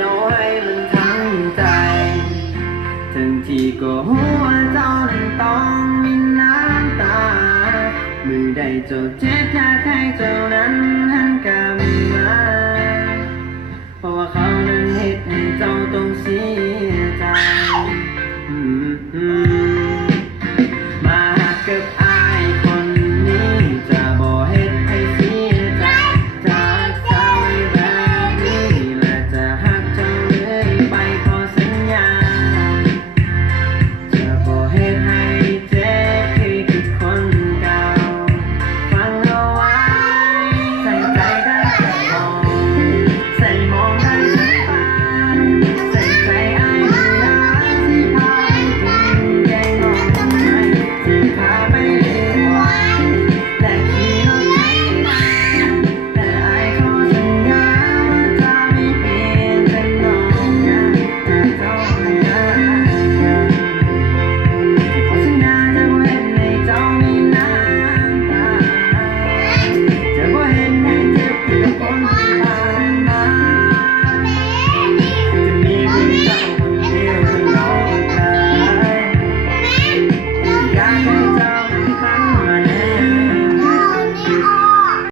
จ้าให้มันทั้งใจทั้งที่ก็หัวเจ้านั้นต้องมีน้ำตามือใดเจ้าเจ็บอยากให้เจ้านั้นหันกลับมาเพราะว่าเขานั้นเหตุให้เจ้าต้องเสี